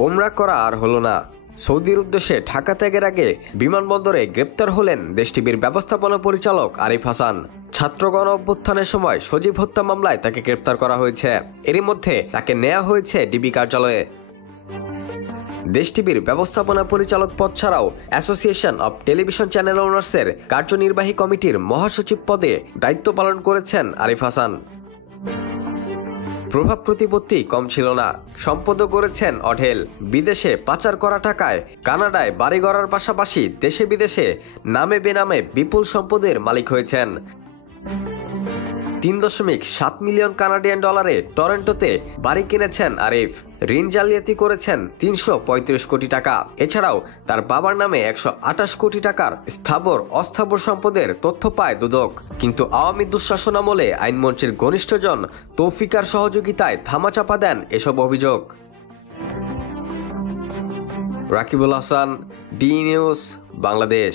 ওমরা করা আর হলো না। সৌদির উদ্দেশ্যে ঢাকা ত্যাগের আগে বিমানবন্দরে গ্রেপ্তার হলেন দেশ টিভির ব্যবস্থাপনা পরিচালক আরিফ হাসান। ছাত্র গণ অভ্যুত্থানের সময় সজীব হত্যা মামলায় তাকে গ্রেপ্তার করা হয়েছে। এরই মধ্যে তাকে নেওয়া হয়েছে ডিবি কার্যালয়ে। দেশ টিভির ব্যবস্থাপনা পরিচালক পদ ছাড়াও অ্যাসোসিয়েশন অব টেলিভিশন চ্যানেল ওনার্সের কার্যনির্বাহী কমিটির মহাসচিব পদে দায়িত্ব পালন করেছেন আরিফ হাসান। প্রভাব প্রতিপত্তি কম ছিল না, সম্পদও করেছেন অঢেল। বিদেশে পাচার করা টাকায় কানাডায় বাড়ি গড়ার পাশাপাশি দেশে বিদেশে নামে বেনামে বিপুল সম্পদের মালিক হয়েছেন। 3.7 মিলিয়ন কানাডিয়ান ডলারে টরন্টোতে বাড়ি কিনেছেন আরিফ। ঋণ জালিয়াতি করেছেন 335 কোটি টাকা। এছাড়াও তার বাবার নামে 128 কোটি টাকার স্থাবর অস্থাবর সম্পদের তথ্য পায় দুদক। কিন্তু আওয়ামী দুঃশাসন আমলে আইনমন্ত্রীর ঘনিষ্ঠজন তৌফিকার সহযোগিতায় ধামাচাপা দেন এসব অভিযোগ। Rakibul Hasan, D news, Bangladesh.